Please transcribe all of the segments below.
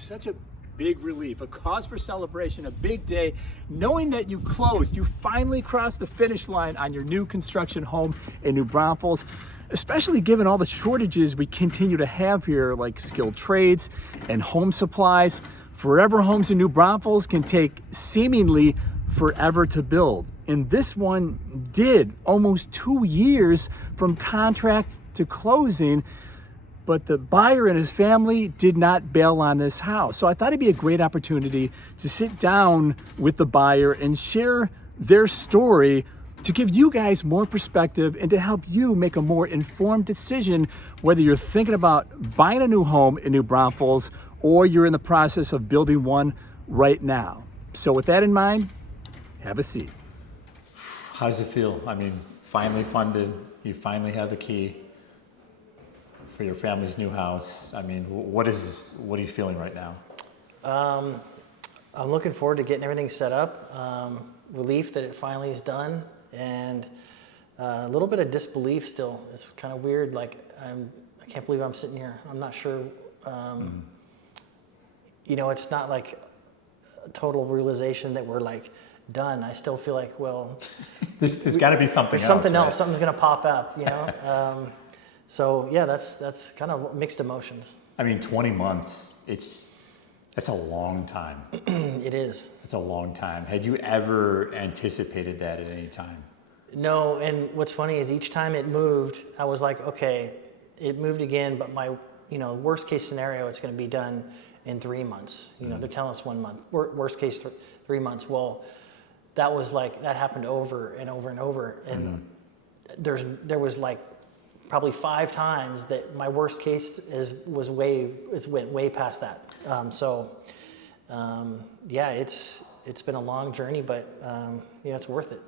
such a big relief, a cause for celebration, a big day, knowing that you closed, you finally crossed the finish line on your new construction home in New Braunfels, especially given all the shortages we continue to have here, like skilled trades and home supplies. Forever homes in New Braunfels can take seemingly forever to build. And this one did, almost 2 years from contract to closing. But the buyer and his family did not bail on this house. So I thought it'd be a great opportunity to sit down with the buyer and share their story to give you guys more perspective and to help you make a more informed decision whether you're thinking about buying a new home in New Braunfels or you're in the process of building one right now. So with that in mind, have a seat. How does it feel? I mean, finally funded, you finally have the key for your family's new house. I mean, what are you feeling right now? I'm looking forward to getting everything set up. Relief that it finally is done, and a little bit of disbelief still. It's kind of weird. Like I can't believe I'm sitting here. I'm not sure. You know, it's not like a total realization that we're like done. I still feel like, well, there's got to be something else. Something else. Right? Something's going to pop up. You know. So yeah, that's kind of mixed emotions. I mean, 20 months. That's a long time. It is. It's a long time. Had you ever anticipated that at any time? No, and what's funny is each time it moved, I was like, okay, it moved again, but my, worst case scenario, it's going to be done in 3 months. They're telling us 1 month. Worst case, 3 months. Well, that was like, that happened over and over and over. And there was like probably 5 times that my worst case went way past that. Yeah, it's been a long journey, but it's worth it.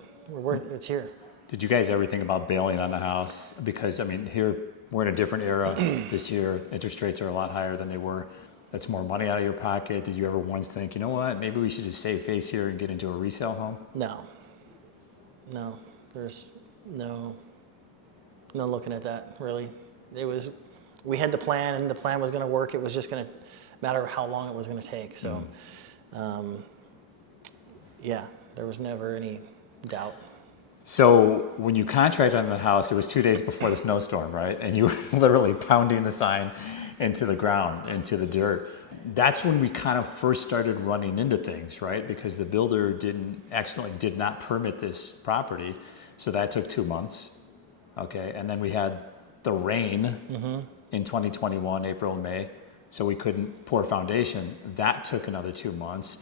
It's here. Did you guys ever think about bailing on the house? Because I mean, here we're in a different era this year. Interest rates are a lot higher than they were. That's more money out of your pocket. Did you ever once think, you know what, maybe we should just save face here and get into a resale home? No, there's no looking at that, really. We had the plan, and the plan was going to work. It was just going to matter how long it was going to take. So, yeah, there was never any doubt. So when you contracted on the house, it was 2 days before the snowstorm, right? And you were literally pounding the sign into the ground, into the dirt. That's when we kind of first started running into things, right? Because the builder did not permit this property. So that took 2 months. Okay, and then we had the rain in 2021, April and May, so we couldn't pour foundation. That took another 2 months.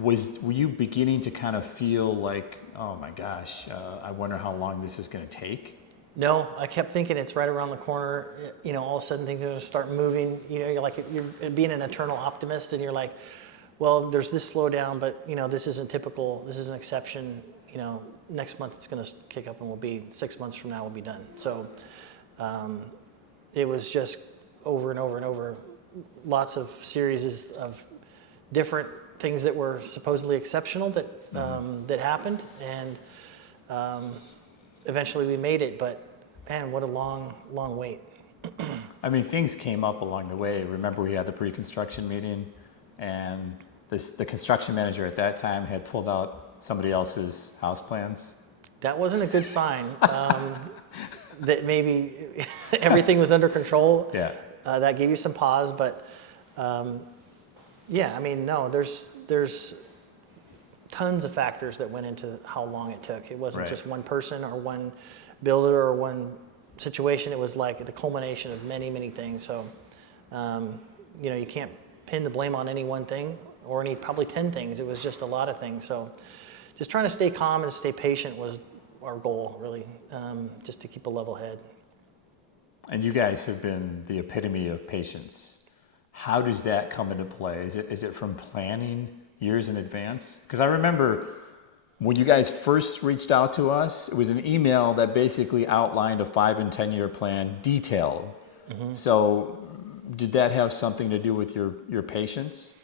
Were you beginning to kind of feel like, oh my gosh, I wonder how long this is going to take? No, I kept thinking it's right around the corner. All of a sudden things are going to start moving. You're being an eternal optimist, and you're like, well, there's this slowdown, but this isn't typical. This is an exception. Next month it's going to kick up, and we'll be 6 months from now we'll be done. So it was just over and over and over, lots of series of different things that were supposedly exceptional that happened, and eventually we made it. But man, what a long wait. I mean, things came up along the way. Remember, we had the pre-construction meeting, and the construction manager at that time had pulled out somebody else's house plans. That wasn't a good sign. That maybe everything was under control. Yeah. That gave you some pause, but yeah, I mean, no, there's tons of factors that went into how long it took. It wasn't just one person or one builder or one situation. It was like the culmination of many, many things. So, you can't pin the blame on any one thing or probably 10 things. It was just a lot of things. So just trying to stay calm and stay patient was our goal, really, just to keep a level head. And you guys have been the epitome of patience. How does that come into play? Is it from planning years in advance? Because I remember when you guys first reached out to us, it was an email that basically outlined a 5 and 10 year plan detailed. So did that have something to do with your patience?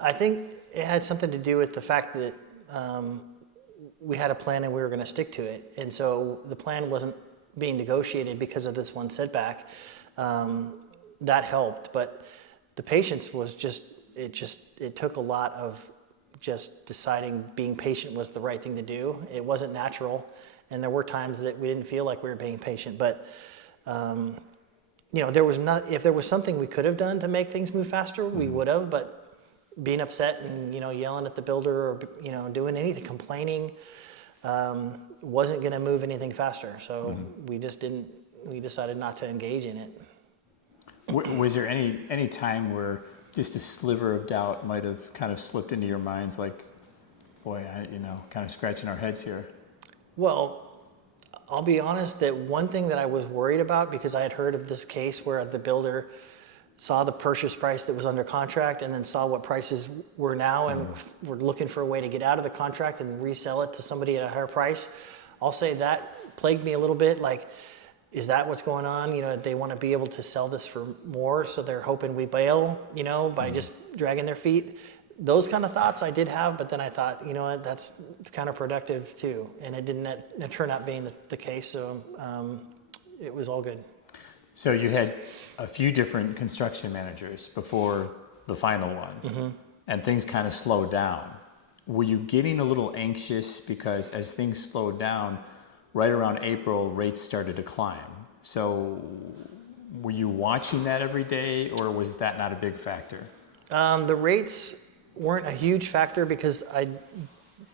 I think it had something to do with the fact that we had a plan and we were going to stick to it. And so the plan wasn't being negotiated because of this one setback. That helped. But the patience was just it took a lot of just deciding being patient was the right thing to do. It wasn't natural, and there were times that we didn't feel like we were being patient. But there was not. If there was something we could have done to make things move faster, we would have. But being upset and yelling at the builder or doing anything, complaining, wasn't going to move anything faster. So we just didn't. We decided not to engage in it. Was there any time where just a sliver of doubt might have kind of slipped into your minds, like, boy, kind of scratching our heads here? Well, I'll be honest that one thing that I was worried about, because I had heard of this case where the builder saw the purchase price that was under contract and then saw what prices were now and were looking for a way to get out of the contract and resell it to somebody at a higher price. I'll say that plagued me a little bit. Like, is that what's going on? They want to be able to sell this for more, so they're hoping we bail, by just dragging their feet. Those kind of thoughts I did have, but then I thought, what, that's counterproductive too. And it didn't turn out being the case, so it was all good. So you had a few different construction managers before the final one, and things kind of slowed down. Were you getting a little anxious because as things slowed down, right around April, rates started to climb? So were you watching that every day, or was that not a big factor? The rates weren't a huge factor because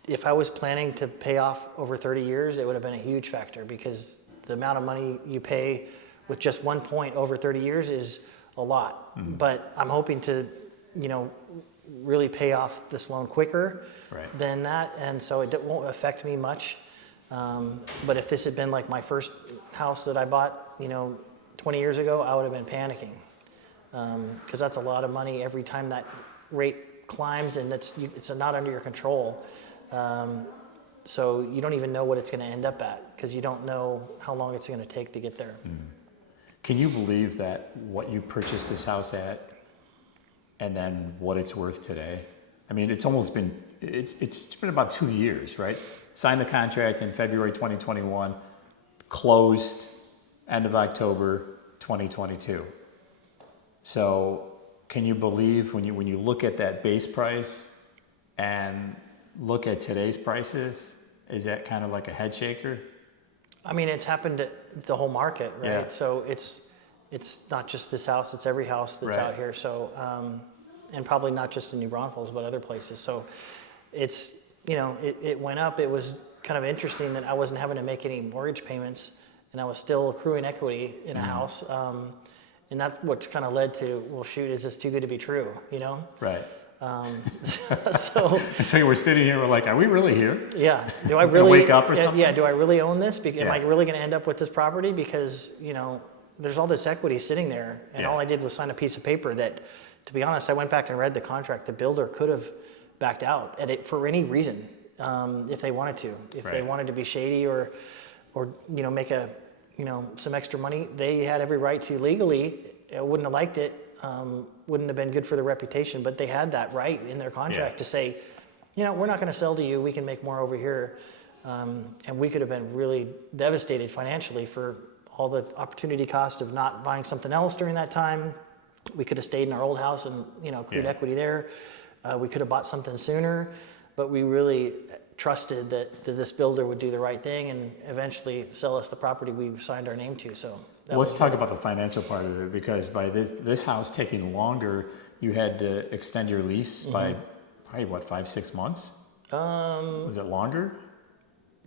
if I was planning to pay off over 30 years, it would have been a huge factor, because the amount of money you pay with just 1 point over 30 years is a lot. But I'm hoping to, really pay off this loan quicker than that, and so it won't affect me much. But if this had been like my first house that I bought, 20 years ago, I would have been panicking, because that's a lot of money every time that rate climbs, and it's not under your control. So you don't even know what it's going to end up at, because you don't know how long it's going to take to get there. Can you believe that what you purchased this house at, and then what it's worth today? I mean, it's been about 2 years, right? Signed the contract in February 2021, closed end of October 2022. So can you believe when you look at that base price and look at today's prices, is that kind of like a head shaker? I mean, it's happened to the whole market, right? Yeah. So it's not just this house, it's every house that's out here. So, and probably not just in New Braunfels, but other places. So it's, it went up. It was kind of interesting that I wasn't having to make any mortgage payments, and I was still accruing equity in a house. And that's what's kind of led to, well, shoot, is this too good to be true, Right. So you were sitting here, we're like, are we really here? Yeah. Do I really wake up or something? Yeah. Do I really own this? Am I really going to end up with this property? Because there's all this equity sitting there, and all I did was sign a piece of paper that, to be honest, I went back and read the contract. The builder could have backed out at it for any reason, if they wanted to. If they wanted to be shady or make some extra money, they had every right to legally. I wouldn't have liked it. Wouldn't have been good for their reputation, but they had that right in their contract to say, we're not going to sell to you. We can make more over here. And we could have been really devastated financially for all the opportunity cost of not buying something else during that time. We could have stayed in our old house and, accrued equity there. We could have bought something sooner, but we really trusted that this builder would do the right thing and eventually sell us the property we signed our name to. So let's talk about the financial part of it, because by this house taking longer, you had to extend your lease by probably 5-6 months? Was it longer?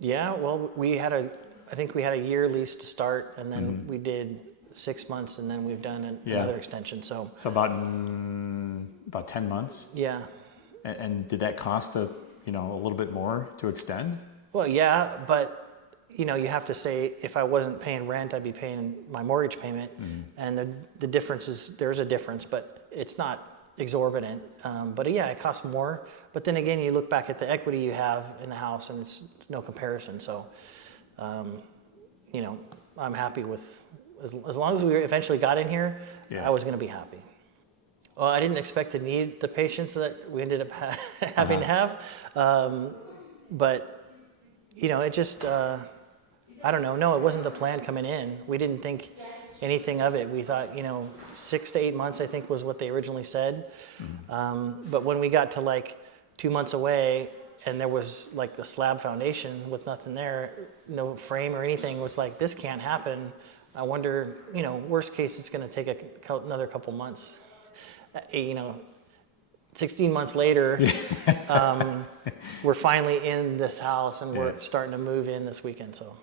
Yeah, well, I think we had a year lease to start, and then we did 6 months, and then we've done another extension. So about 10 months? Yeah. And did that cost a little bit more to extend? Well, yeah, but you have to say, if I wasn't paying rent, I'd be paying my mortgage payment, and the difference is, there's a difference, but it's not exorbitant. But yeah, it costs more. But then again, you look back at the equity you have in the house, and it's no comparison. So, I'm happy with, as long as we eventually got in here, I was going to be happy. Well, I didn't expect to need the patience that we ended up having to have. But, it just, I don't know. No, it wasn't the plan coming in. We didn't think anything of it. We thought, 6 to 8 months, I think was what they originally said. But when we got to like 2 months away and there was like the slab foundation with nothing there, no frame or anything, was like, this can't happen. I wonder, worst case, it's going to take another couple months. 16 months later, we're finally in this house and we're starting to move in this weekend. So,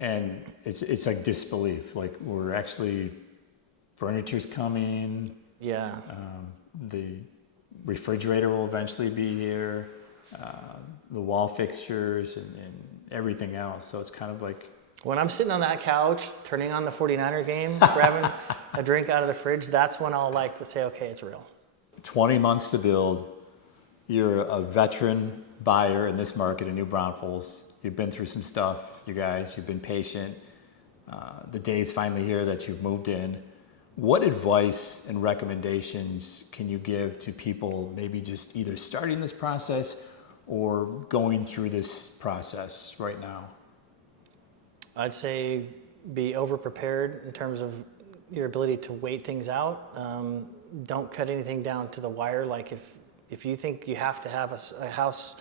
and it's like disbelief. Like we're actually, furniture's coming. Yeah. The refrigerator will eventually be here. The wall fixtures and everything else. So it's kind of like, when I'm sitting on that couch, turning on the 49er game, grabbing a drink out of the fridge, that's when I'll like say, okay, it's real. 20 months to build. You're a veteran buyer in this market in New Braunfels. You've been through some stuff, you guys. You've been patient. The day is finally here that you've moved in. What advice and recommendations can you give to people maybe just either starting this process or going through this process right now? I'd say be over-prepared in terms of your ability to wait things out. Don't cut anything down to the wire. Like if you think you have to have a house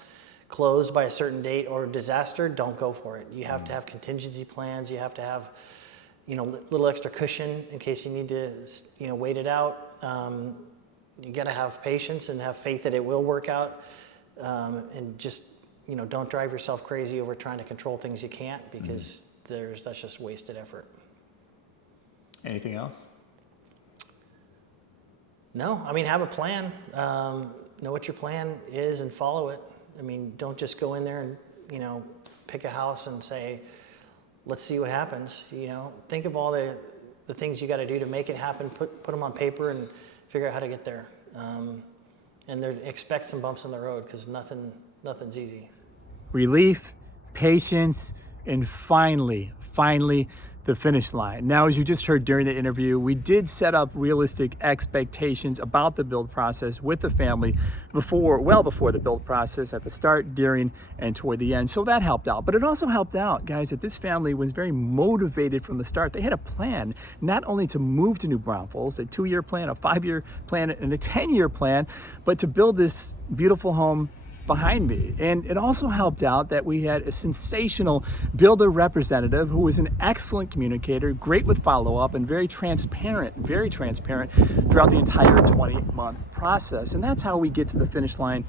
closed by a certain date or disaster, don't go for it. You have to have contingency plans. You have to have, little extra cushion in case you need to, wait it out. You got to have patience and have faith that it will work out. And just, don't drive yourself crazy over trying to control things you can't, because that's just wasted effort. Anything else? No, have a plan. Know what your plan is and follow it. Don't just go in there and, pick a house and say, let's see what happens. Think of all the things you got to do to make it happen, put them on paper and figure out how to get there. And expect some bumps in the road, because nothing's easy. Relief, patience, and finally, the finish line. Now, as you just heard during the interview, we did set up realistic expectations about the build process with the family well before the build process, at the start, during, and toward the end. So that helped out. But it also helped out, guys, that this family was very motivated from the start. They had a plan, not only to move to New Braunfels, a 2-year plan, a 5-year plan, and a 10-year plan, but to build this beautiful home behind me. And it also helped out that we had a sensational builder representative who was an excellent communicator, great with follow-up, and very transparent throughout the entire 20-month process. And that's how we get to the finish line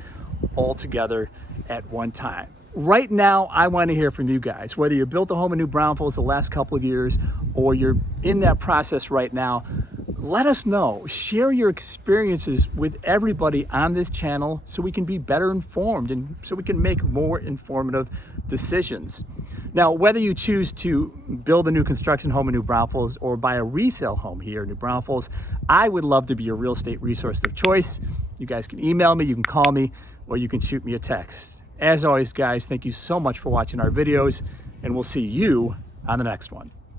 all together at one time. Right now, I want to hear from you guys, whether you built a home in New Braunfels the last couple of years or you're in that process right now. Let us know. Share your experiences with everybody on this channel so we can be better informed and so we can make more informative decisions. Now, whether you choose to build a new construction home in New Braunfels or buy a resale home here in New Braunfels, I would love to be your real estate resource of choice. You guys can email me, you can call me, or you can shoot me a text. As always, guys, thank you so much for watching our videos, and we'll see you on the next one.